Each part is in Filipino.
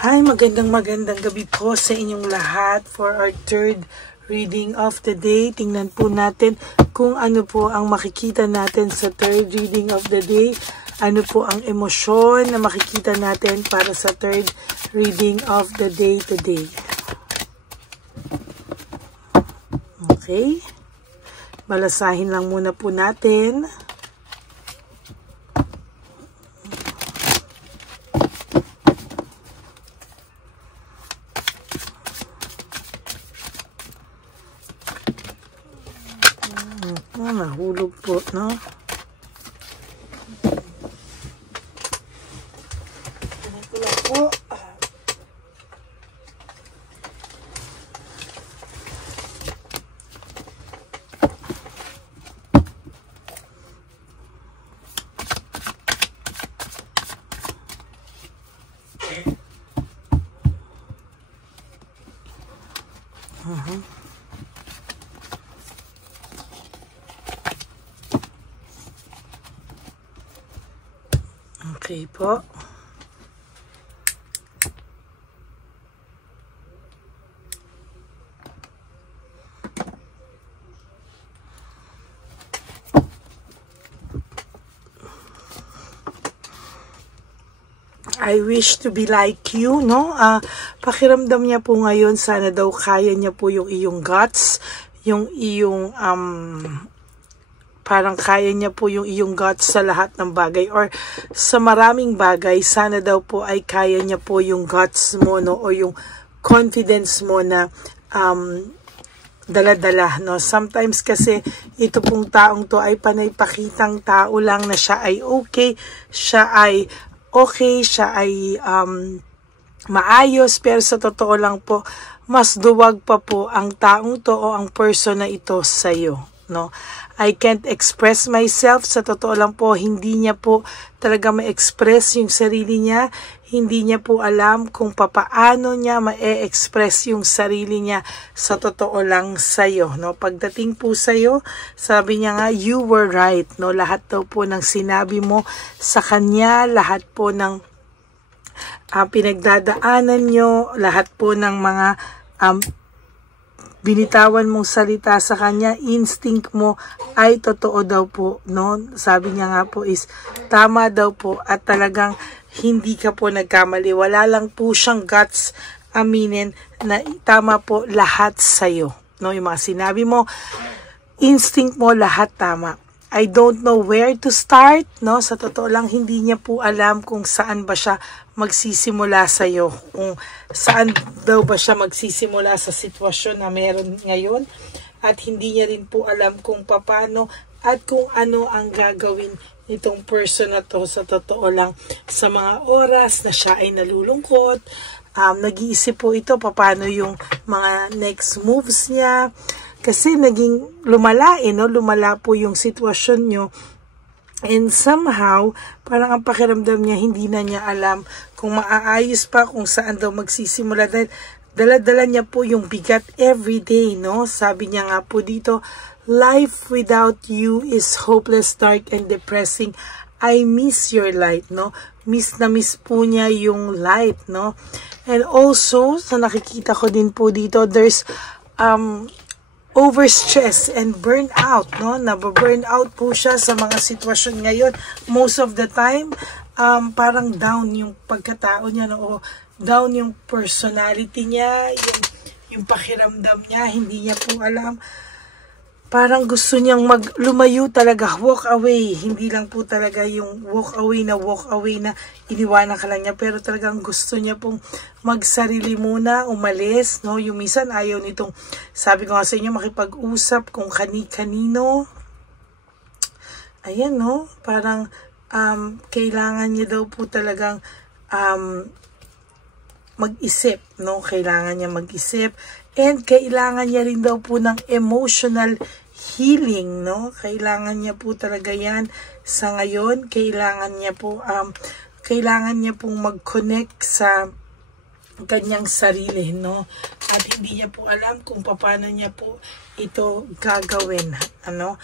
Hi, magandang gabi po sa inyong lahat for our third reading of the day. Tingnan po natin kung ano po ang makikita natin sa third reading of the day. Ano po ang emosyon na makikita natin para sa third reading of the day today. Okay. Balasahin lang muna po natin. Nahulog po, no? Ito lang po. Okay po. I wish to be like you, no? Pakiramdam niya po ngayon, sana daw kaya niya po yung iyong guts, yung iyong parang kaya niya po yung iyong guts sa lahat ng bagay or sa maraming bagay. Sana daw po ay kaya niya po yung guts mo, no, o yung confidence mo na dala-dala, no. Sometimes kasi ito pong taong to ay panay-pakitang tao lang na siya ay okay, siya ay maayos, pero sa totoo lang po mas duwag pa po ang taong to o ang person na ito sa'yo, no. I can't express myself. Sa totoo lang po, hindi niya po talaga ma-express yung sarili niya. Hindi niya po alam kung papaano niya ma-express yung sarili niya sa totoo lang sa'yo, no? Pagdating po sa'yo, sabi niya nga, you were right, no? Lahat daw po ng sinabi mo sa kanya, lahat po ng pinagdadaanan nyo, lahat po ng mga binitawan mong salita sa kanya, instinct mo ay totoo daw po, no? Sabi niya nga po is tama daw po at talagang hindi ka po nagkamali. Wala lang po siyang guts aminin na tama po lahat sa'yo, no? Yung mga sinabi mo, instinct mo, lahat tama. I don't know where to start, no? Sa totoo lang, hindi niya po alam kung saan ba siya magsisimula sa'yo. Kung saan daw ba siya magsisimula sa sitwasyon na meron ngayon. At hindi niya rin po alam kung paano at kung ano ang gagawin nitong person na to. Sa totoo lang, sa mga oras na siya ay nalulungkot, nag-iisip po ito paano yung mga next moves niya. Kasi naging lumala, no? Lumala po yung sitwasyon nyo. And somehow, parang ang pakiramdam niya, hindi na niya alam kung maaayos pa, kung saan daw magsisimula. Dahil dala-dala niya po yung bigat everyday, no? Sabi niya nga po dito, life without you is hopeless, dark, and depressing. I miss your light, no? Miss na miss po niya yung light, no? And also, sa nakikita ko din po dito, there's overstress and burnout, no? Nababurnout po siya sa mga sitwasyon ngayon. Most of the time, parang down yung pagkatao niya, no? O down yung personality niya, yung pakiramdam niya, hindi niya po alam. Parang gusto niyang lumayo talaga, walk away. Hindi lang po talaga yung walk away na iniwanan ka lang niya. Pero talagang gusto niya pong magsarili muna, umalis, no? Yung minsan ayaw nitong, sabi ko nga sa inyo, makipag-usap kung kani-kanino. Ayan, no? Parang kailangan niya daw po talagang mag-isip, no? Kailangan niya mag-isip. And kailangan niya rin daw po ng emotional healing, no? Kailangan niya po talaga yan sa ngayon. Kailangan niya pong mag-connect sa kanyang sarili, no? At hindi niya po alam kung paano niya po ito gagawin, ano?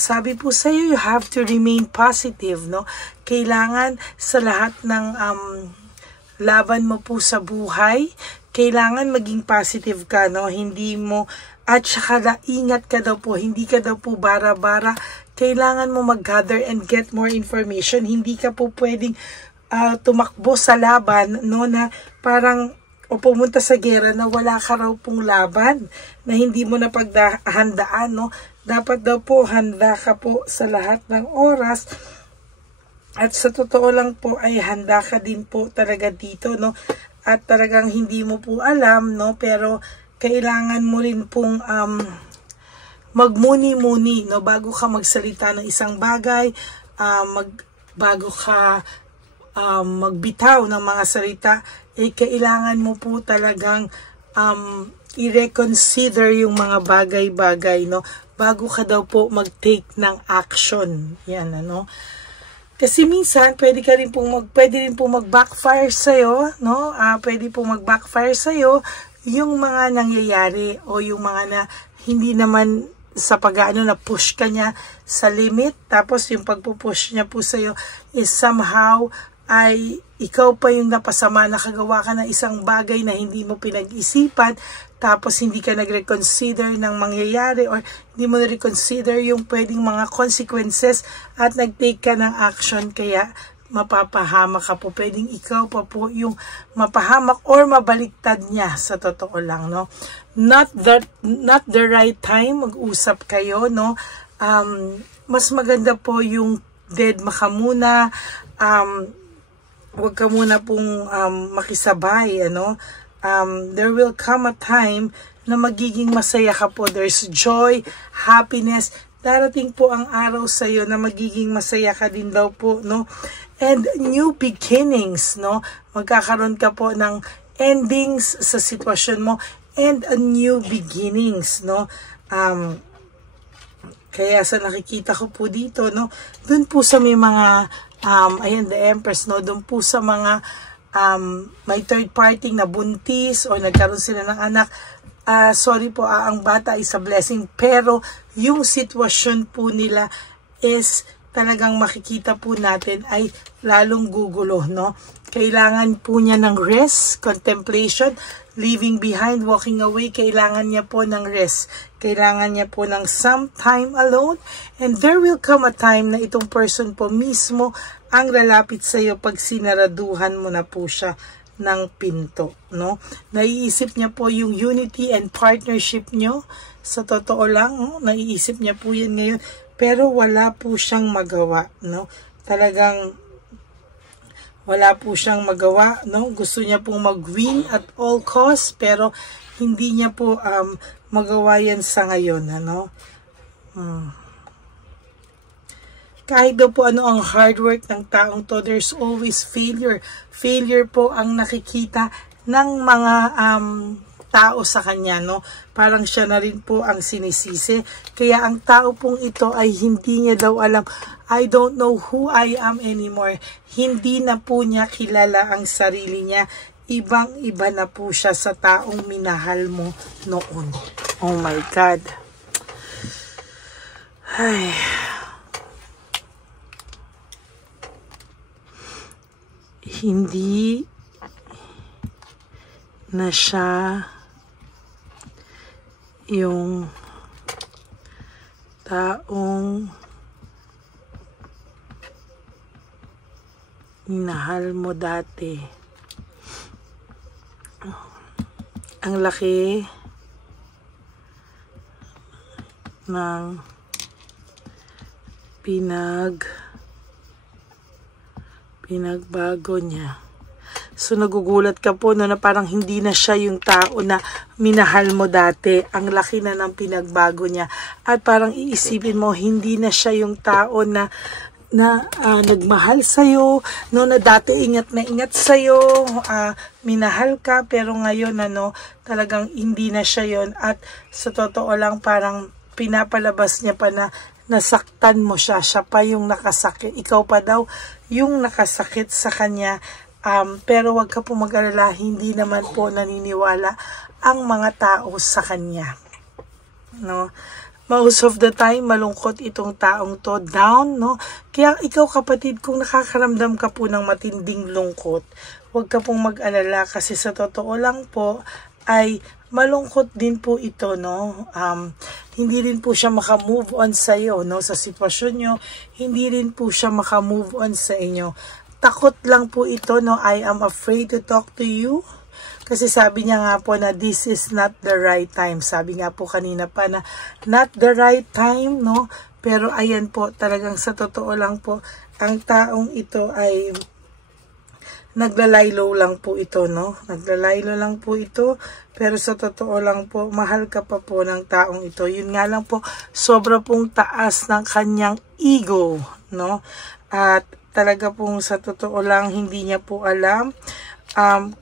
Sabi po sa iyo, you have to remain positive, no? Kailangan sa lahat ng laban mo po sa buhay. Kailangan maging positive ka, no? Hindi mo, at saka ingat ka daw po, hindi ka daw po bara-bara. Kailangan mo mag-gather and get more information. Hindi ka po pwedeng tumakbo sa laban, no, na parang o pumunta sa gera na wala ka raw pong laban, na hindi mo na paghandaan, no? Dapat daw po handa ka po sa lahat ng oras. At sa totoo lang po ay handa ka din po talaga dito, no? At talagang hindi mo po alam, no? Pero kailangan mo rin pong magmuni-muni, no? Bago ka magsalita ng isang bagay, bago ka magbitaw ng mga salita, kailangan mo po talagang i-reconsider yung mga bagay-bagay, no? Bago ka daw po mag-take ng action. Yan, ano? Kasi minsan, pwede rin pong mag-backfire sa'yo, no? Pwede pong mag-backfire sa'yo yung mga nangyayari o yung mga na hindi naman sa pag-ano na push ka niya sa limit, tapos yung pagpupush niya po sa'yo is somehow ay ikaw pa yung napasama, nakagawa ka ng isang bagay na hindi mo pinag-isipan, tapos hindi ka nag-reconsider ng mangyayari or hindi mo na-reconsider yung pwedeng mga consequences at nag-take ka ng action, kaya mapapahamak ka po. Pwedeng ikaw pa po yung mapahamak or mabaliktad niya, sa totoo lang, no? Not the right time, mag-usap kayo, no? Mas maganda po yung dead maka muna, huwag ka muna pong makisabay, ano? There will come a time na magiging masaya ka po. There's joy, happiness. Darating po ang araw sa iyo na magiging masaya ka din daw po, no? And new beginnings, no? Magkakaroon ka po ng endings sa sitwasyon mo and a new beginnings, no? Kaya sa nakikita ko po dito, no? Doon po sa may mga ayan, the Empress, no? Doon po sa mga may third party na buntis o nagkaroon sila ng anak, sorry po, ang bata is a blessing, pero yung sitwasyon po nila is talagang makikita po natin ay lalong gugulo, no? Kailangan po niya ng rest, contemplation, leaving behind, walking away. Kailangan niya po ng rest. Kailangan niya po ng some time alone. And there will come a time na itong person po mismo ang lalapit sa iyo pag sinaraduhan mo na po siya ng pinto, no? Naiisip niya po yung unity and partnership nyo. Sa totoo lang, no? Naiisip niya po yan ngayon. Pero wala po siyang magawa, no? Talagang wala po siyang magawa, no? Gusto niya pong mag-win at all costs, pero hindi niya po magawa yan sa ngayon, ano? Kahit daw po ano ang hard work ng taong to, there's always failure. Failure po ang nakikita ng mga tao sa kanya, no? Parang siya na rin po ang sinisisi. Kaya ang tao pong ito ay hindi niya daw alam, I don't know who I am anymore. Hindi na po niya kilala ang sarili niya. Ibang-iba na po siya sa taong minahal mo noon. Oh my God. Ay. Hindi na siya yung taong minahal mo dati. Ang laki ng pinagbago niya. So nagugulat ka po, no, na parang hindi na siya yung tao na minahal mo dati. Ang laki na ng pinagbago niya. At parang iisipin mo, hindi na siya yung tao na nagmahal sa'yo, no, na dati ingat na ingat sa'yo, minahal ka, pero ngayon, ano, talagang hindi na siya yon. At sa totoo lang, parang pinapalabas niya pa na nasaktan mo siya. Siya pa yung nakasakit. Ikaw pa daw yung nakasakit sa kanya. Pero wag ka po mag-alala, hindi naman po naniniwala ang mga tao sa kanya, no? Most of the time, malungkot itong taong to, down, no? Kaya ikaw, kapatid, kung nakakaramdam ka po ng matinding lungkot, huwag ka pong mag-alala kasi sa totoo lang po ay malungkot din po ito, no? Hindi rin po siya maka-move on sa iyo, no? Sa sitwasyon nyo, hindi rin po siya maka-move on sa inyo. Takot lang po ito, no? I am afraid to talk to you. Kasi sabi niya nga po na this is not the right time. Sabi nga po kanina pa na not the right time, no? Pero ayan po, talagang sa totoo lang po, ang taong ito ay naglalaylo lang po ito, no? Naglalaylo lang po ito, pero sa totoo lang po, mahal ka pa po ng taong ito. Yun nga lang po, sobra pong taas ng kanyang ego, no? At talaga pong sa totoo lang, hindi niya po alam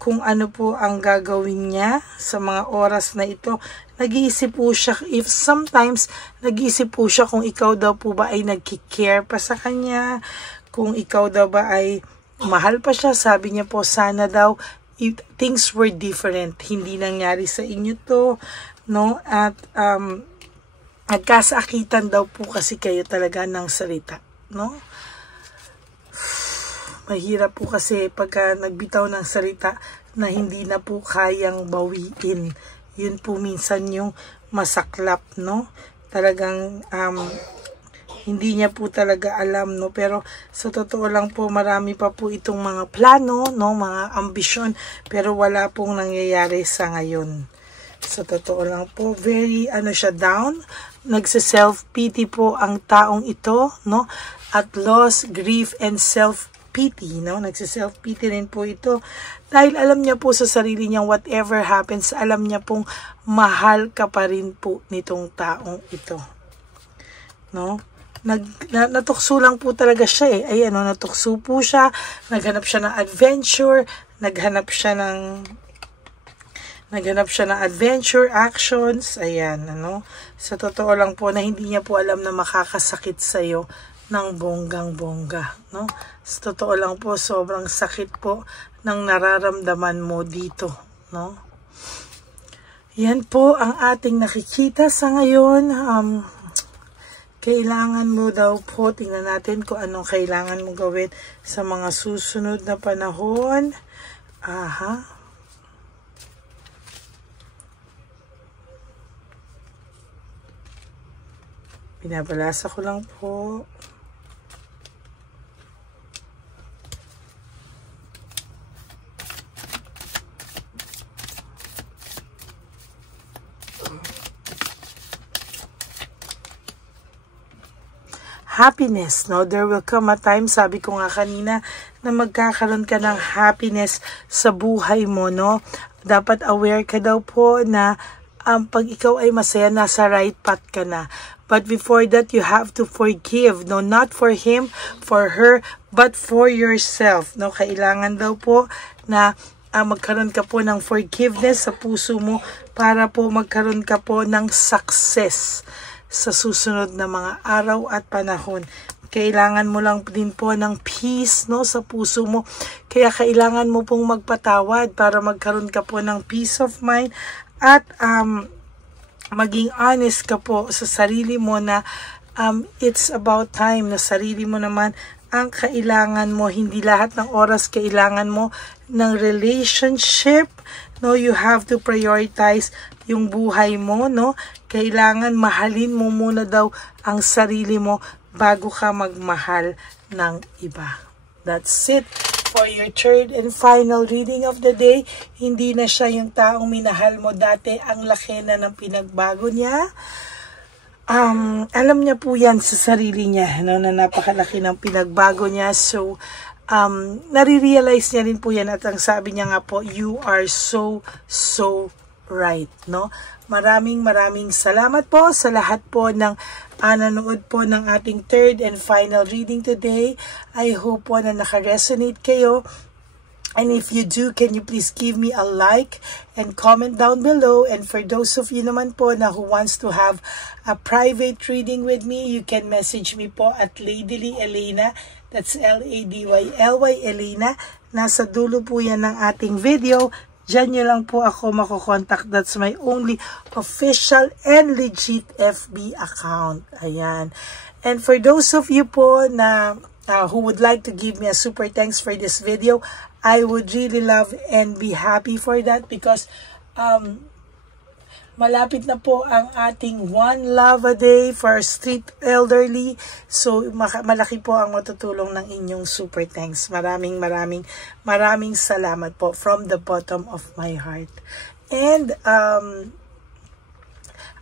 kung ano po ang gagawin niya sa mga oras na ito. Nag-iisip po siya, if sometimes, nag-iisip po siya kung ikaw daw po ba ay nagkikare pa sa kanya, kung ikaw daw ba ay mahal pa siya. Sabi niya po, sana daw if things were different, hindi nangyari sa inyo to, no? At nagkasakitan daw po kasi kayo talaga ng salita, no? Mahirap po kasi pagka nagbitaw ng salita na hindi na po kayang bawiin. Yun po minsan yung masaklap, no? Talagang hindi niya po talaga alam, no? Pero sa totoo lang po, marami pa po itong mga plano, no? Mga ambisyon, pero wala pong nangyayari sa ngayon. Sa totoo lang po, very siya down. Nagse-self-pity po ang taong ito, no? At loss, grief, and self-pity, no? Nagse-self-pity rin po ito. Dahil alam niya po sa sarili niya, whatever happens, alam niya pong mahal ka pa rin po nitong taong ito, no? Natukso lang po talaga siya eh. Ayan, no, natukso po siya. Naghanap siya ng adventure. Naghanap siya ng adventure actions. Ayan, ano. Sa totoo lang po na hindi niya po alam na makakasakit sa'yo ng bonggang-bongga, no. Sa totoo lang po, sobrang sakit po ng nararamdaman mo dito, no. Yan po ang ating nakikita sa ngayon. Kailangan mo daw po, tingnan natin kung anong kailangan mo gawin sa mga susunod na panahon. Aha. Binabalasa ko lang po. Happiness, no? There will come a time, sabi ko nga kanina, na magkakaroon ka ng happiness sa buhay mo, no? Dapat aware ka daw po na pag ikaw ay masaya, nasa right path ka na. But before that, you have to forgive, no? Not for him, for her, but for yourself, no? Kailangan daw po na magkaroon ka po ng forgiveness sa puso mo para po magkaroon ka po ng success sa susunod na mga araw at panahon. Kailangan mo lang din po ng peace, no, sa puso mo. Kaya kailangan mo pong magpatawad para magkaroon ka po ng peace of mind at maging honest ka po sa sarili mo na it's about time na sarili mo naman ang kailangan mo. Hindi lahat ng oras kailangan mo ng relationship, no. You have to prioritize yung buhay mo, no. Kailangan mahalin mo muna daw ang sarili mo bago ka magmahal ng iba. That's it for your third and final reading of the day. Hindi na siya yung taong minahal mo dati. Ang laki na ng pinagbago niya. Alam niya po yan sa sarili niya, no, na napakalaki ng pinagbago niya. So, nare-realize niya rin po yan. At ang sabi niya nga po, you are so right, no? Maraming salamat po sa lahat po ng nanood po ng ating third and final reading today. I hope po na naka-resonate kayo. And if you do, can you please give me a like and comment down below? And for those of you naman po na who wants to have a private reading with me, you can message me po at Ladyly Elena. That's L-A-D-Y-L-Y Elena. Nasa dulo po yan ng ating video. Diyan nyo lang po ako makokontak. That's my only official and legit FB account. Ayan. And for those of you po na who would like to give me a super thanks for this video, I would really love and be happy for that because malapit na po ang ating 1 love a day for street elderly. So, malaki po ang matutulong ng inyong super thanks. Maraming salamat po from the bottom of my heart. And,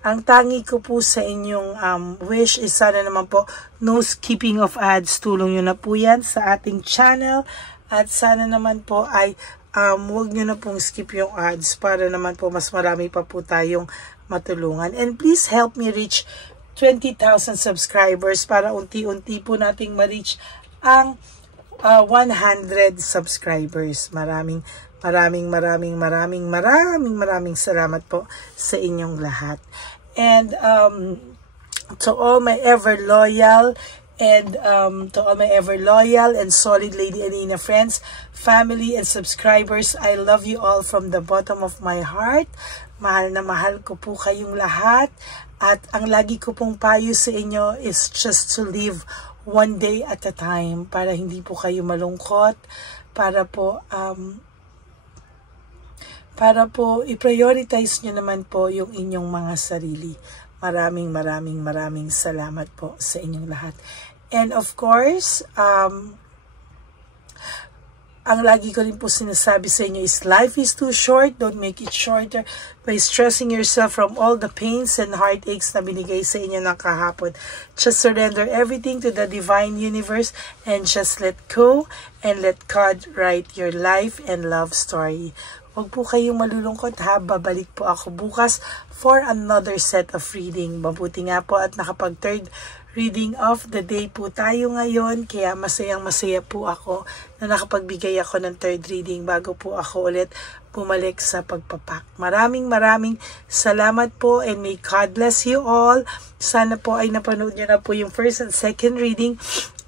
ang tangi ko po sa inyong wish is sana naman po no skipping of ads. Tulong nyo na po yan sa ating channel. At sana naman po ay huwag nyo na pong skip yung ads para naman po mas marami pa po tayong matulungan. And please help me reach 20,000 subscribers para unti-unti po nating ma-reach ang 100 subscribers. Maraming salamat po sa inyong lahat. And to all my ever loyal and solid Lady Alina friends, family, and subscribers, I love you all from the bottom of my heart. Mahal na mahal ko po kayong lahat. At ang lagi ko pong payo sa inyo is just to live one day at a time para hindi po kayo malungkot, para po i-prioritize nyo naman po yung inyong mga sarili. Maraming salamat po sa inyong lahat. And of course, ang lagi ko rin po sinasabi sa inyo is life is too short. Don't make it shorter by stressing yourself from all the pains and heartaches na binigay sa inyo ng kahapon. Just surrender everything to the divine universe and just let go and let God write your life and love story. Huwag po kayong malulungkot ha. Babalik po ako bukas for another set of reading. Mabuti nga po at nakapag third reading of the day po tayo ngayon. Kaya masaya po ako na nakapagbigay ako ng third reading bago po ako ulit bumalik sa pagpapak. Maraming salamat po and may God bless you all. Sana po ay napanood nyo na po yung first and second reading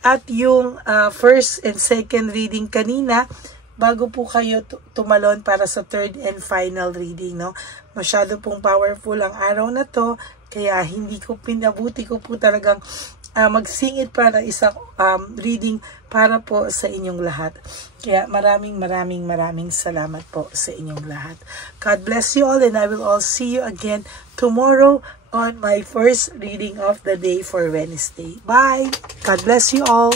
at yung first and second reading kanina bago po kayo tumalon para sa third and final reading, no? Masyado pong powerful ang araw na to, kaya hindi ko pinabuti ko po talagang magsingit para isang reading para po sa inyong lahat. Kaya maraming salamat po sa inyong lahat. God bless you all and I will all see you again tomorrow on my first reading of the day for Wednesday. Bye! God bless you all!